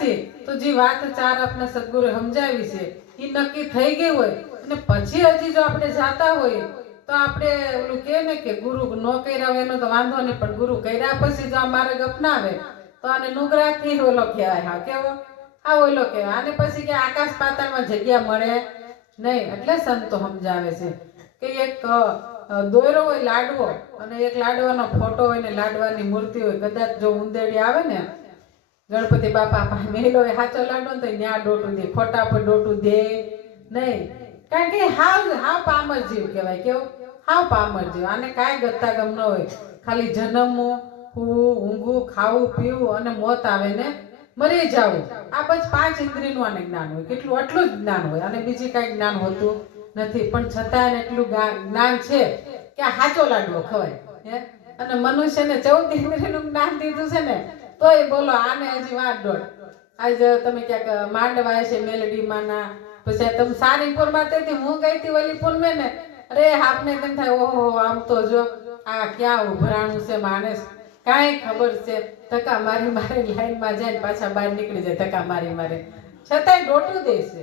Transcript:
છે તો જે વાત ચાર આપણા સદગુરુ સમજાવી છે એ નક્કી થઈ ગઈ હોય અને પછી હજી જો આપણે જાતા હોઈએ તો આપણે ઓલું કહે ને કે ગુરુ ન કર્યા હોય એનો તો વાંધો નહીં, પણ ગુરુ કર્યા પછી જો આ માર્ગ અપનાવે તો આને નુગરાથી ઓલો કહેવાય. હા કેવો? આ ઓલો કહેવાય. આને પછી કે આકાશ પાતાળમાં જગ્યા મળે નહીં. એટલે સંતો સમજાવે છે કે એક દોયરો હોય લાડવો અને એક લાડવાનો ફોટો હોય ને લાડવાની મૂર્તિ હોય. કદાચ જો ઉંદેડી આવે ને ગણપતિ બાપા મેલો એ સાચો લાડવો ને તો ન્યા ડોટું દે, ખોટા પર ડોટું દે નહીં. કારણ કે હાવ પામર જીવ કહેવાય. કેવું? હાવ પામર જીવ. આને કાંઈ ગતાગમ ન હોય. ખાલી જન્મવું, ઊંઘવું, ખાવું, પીવું અને મોત આવે ને મરી જવું. આ બસ 5 ઇન્દ્રિયનું આને જ્ઞાન હોય. કેટલું? આટલું જ જ્ઞાન હોય અને બીજી કાંઈ જ્ઞાન હોતું નથી. પણ છતાં એને એટલું જ્ઞાન છે કે આ સાચો લાડવો ખવાય. અને મનુષ્યને 14 ઇન્દ્રિયનું જ્ઞાન દીધું છે ને તોય બોલો આને હજી વાત દોઢ. આજે તમે ક્યાંક માંડવા છે મેલડીમાં ના, પછી તમે સારીપુરમાં તેથી હું ગઈ હતી ઓલી પૂનમે ને, અરે આપને તેમ થાય ઓહો આમ તો જો આ ક્યાં ઉભરાણું છે માણસ, કાંઈ ખબર છે. ધક્કા મારી લાઈનમાં જાય પાછા બહાર નીકળી જાય ધક્કા મારી છતાંય ડોટું દે છે.